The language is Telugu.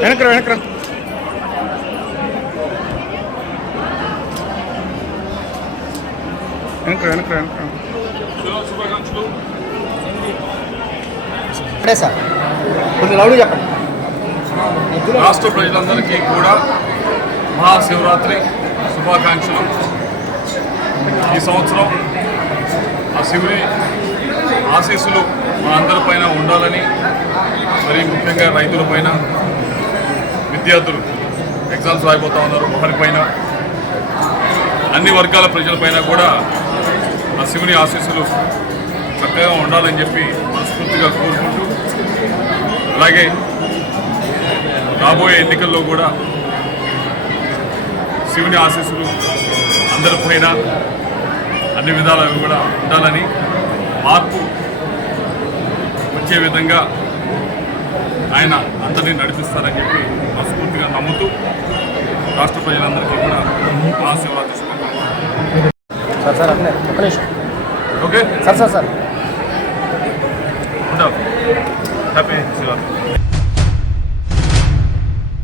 వెనక్రా వెనక్రా వెనక్రా వెనక్రా వెనక్రా శుభాకాంక్షలు అదే సార్. కొంచెం లౌడ్ చెప్పండి. రాష్ట్ర ప్రజలందరికీ కూడా మహాశివరాత్రి శుభాకాంక్షలు. ఈ సంవత్సరం ఆ శివుని ఆశీస్సులు మనందరిపైన ఉండాలని మరి ముఖ్యంగా రైతులపైన విద్యార్థులు ఎగ్జామ్స్ రాయిపోతూ ఉన్నారు వారిపైన అన్ని వర్గాల ప్రజలపైన కూడా ఆ శివుని ఆశీస్సులు చక్కగా ఉండాలని చెప్పి మనస్ఫూర్తిగా కోరుకుంటూ అలాగే రాబోయే ఎన్నికల్లో కూడా శివుని ఆశీస్సులు అందరిపైన అన్ని విధాలుగా కూడా ఉండాలని మార్పు వచ్చే విధంగా ఆయన అందరినీ నడిపిస్తారని చెప్పి మనస్ఫూర్తిగా నమ్ముతూ రాష్ట్ర ప్రజలందరికీ కూడా నిమిషం ఓకే? Sir sir sir. ఉంటాం. హ్యాపీ శివరాత్రి.